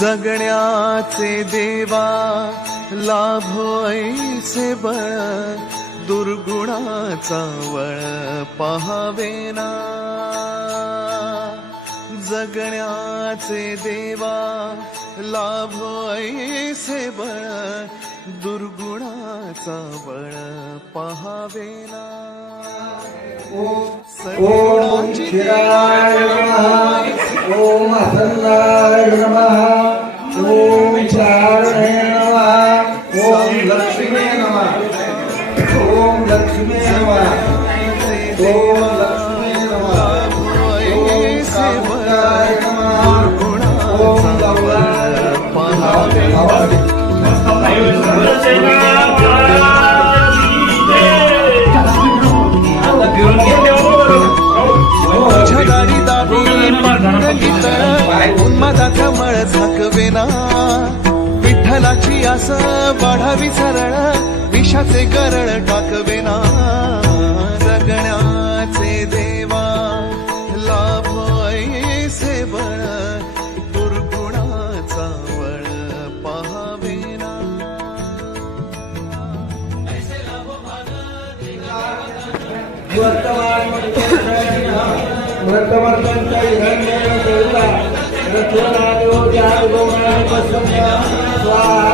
जगण्याचे देवा लाभो ऐसे बळ, दुर्गुणाचा वळ पहावेना। जगण्याचे देवा लाभो ऐसे बळ, दुर्गुणाचा बळ पहावेना। ओम शिराय नमः, ओम असंगाय नमः, ओम चारणे नमः, ओम लक्ष्मी नमः, ओम लक्ष्मी नमः, ओम लक्ष्मी नमः, ओम कामुकाय नमः, ओम गौराय नमः। दारी दाबी रंगीत उन्मादाचा मळ झाकवेना। विठ्ठलाची आस वाढावी सरळ, विषाचे गरळ टाकवेना। जगण्याचे देवा लाभो ऐसे बळ, दुर्गुणाचा वळ पहावेना। वर्तमानंच्या हिरण्येन देवला रत्नादेव जागोमाने पसंत स्वाहा।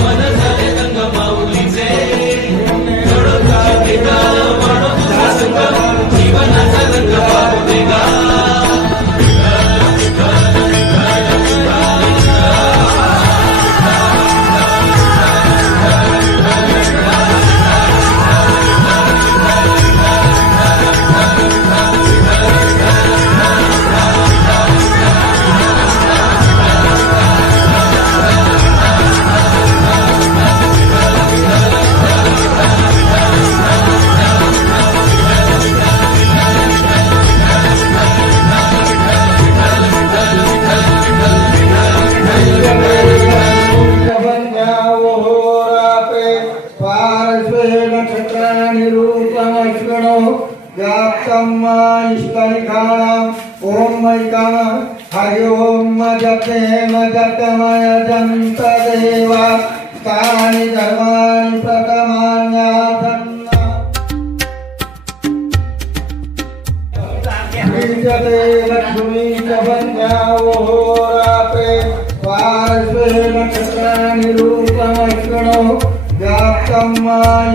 मन झाले रंग माऊलीचे, जीवनाचा रंग पाहुणेगा। ओम हरि ओम जपे जपमय जंत देवा, तानि धर्माणि प्रथमान्याधन्ना। विजते लक्ष्मी कवन्या ओरापे, पार्श्वे नक्षत्राणि रूपमश्विनो, व्याप्तं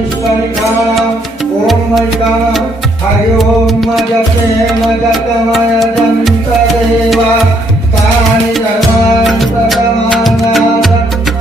ईश्वरिकाणाम्। ओम हरि ओम जपे जपमय जंत देवा, तानि धर्माणि प्रथमान्याधन्ना।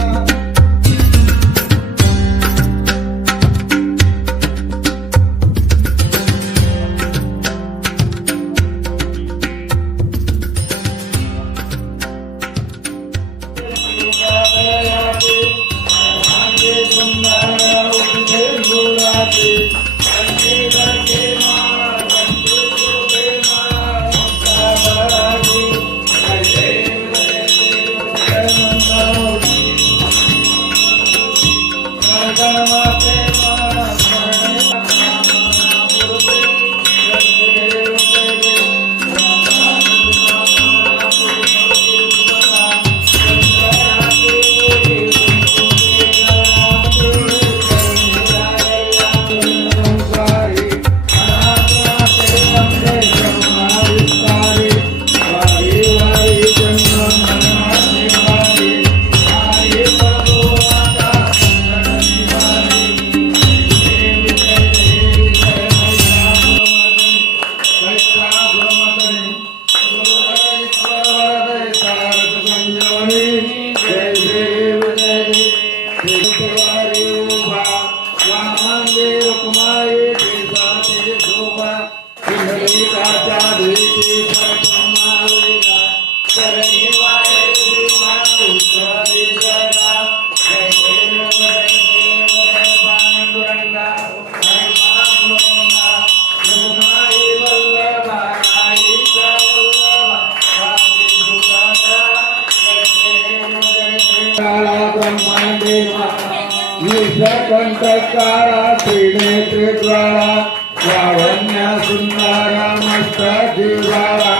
कंटकारा त्रिनेत्रे द्वारा लावण्य सुंदरा मस्त जीवारा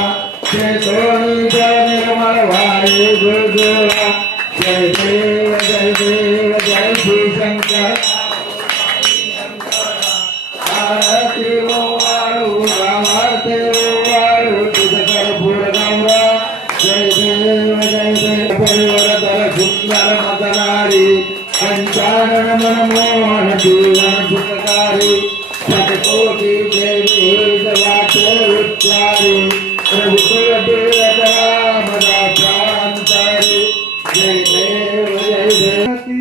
चेतोनी निर्मल वायु गुरुदेवा जय देव जय श्री शंकर आरती वाळू रामाते वाळू तुझ कर्पूर गंगा जय देव परिवर्तन सुंदर मतनारी पंचानन मनमोहन जीवन सुखकारी शतकोटी देवी वाचे उच्चारी प्रभु देव राम प्रांतारी जय देव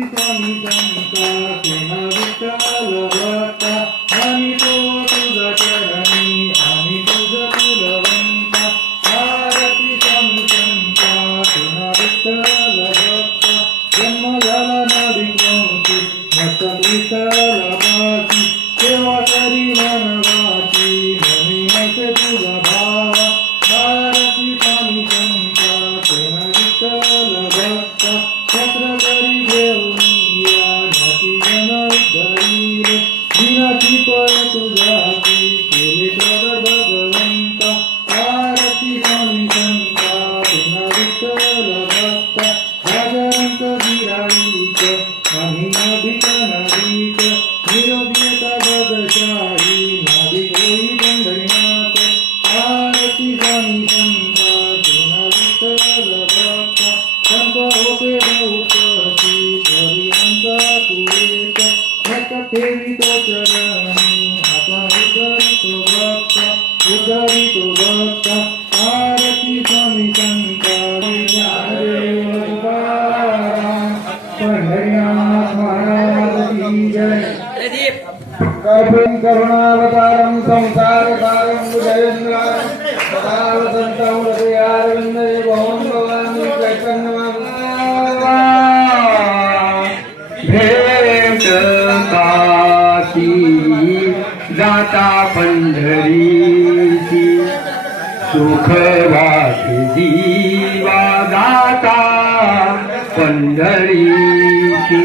स्वामी संता सेना विठ्ठल भक्ता आम्ही तो तुझा चरणी आम्ही तुझ कुलवंता आरती स्वामी संता सेना विठ्ठल भक्ता जन्म झाला नारी नव्हती मस्तक विठ्ठलाची सेवा करी वनवाची मनी नसे तुझा भावा आरती स्वामी संता सेना विठ्ठल भक्ता छत्र करी घेऊन या घाटी जन उद्धरील दिनाची पळ तुझाची केले तर भगवंता आरती स्वामी संता सेना विठ्ठल भक्ता राजवंत धिराईक आम्ही नाभिक नाभिक निरोग्यता बदशाही नाभिक होई पंढरीनाथ आरती स्वामी संता सेना विठ्ठल भक्ता संत होते बहुपती पर्यंत तुरेत नक ठेवितो चरणी आता उद्धरितो भक्ता आरती स्वामी संता ज्ञानदेव तुकाराम पंढरीनाथ महाराज की जय करुण करुणावतारं संसारकारं बुधयेन्द्रां सदा वसन्तं हृदयारविन्दे भवं भवामि भेट काशी जाता पंढरीची सुख वाटे जीवा जाता पंढरीची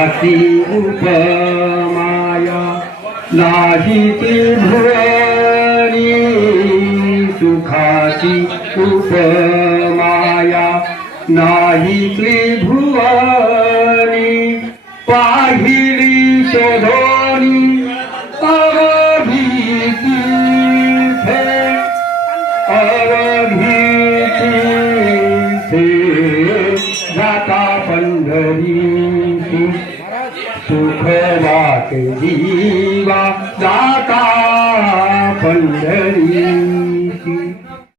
अति उपमाया नाही त्रिभुवनी सुखाची उपमाया नाही त्रिभुवनी पाहिली शोधोनी अवधीती जाता पंढरीची सुख वाटे जीवा जाता पंढरी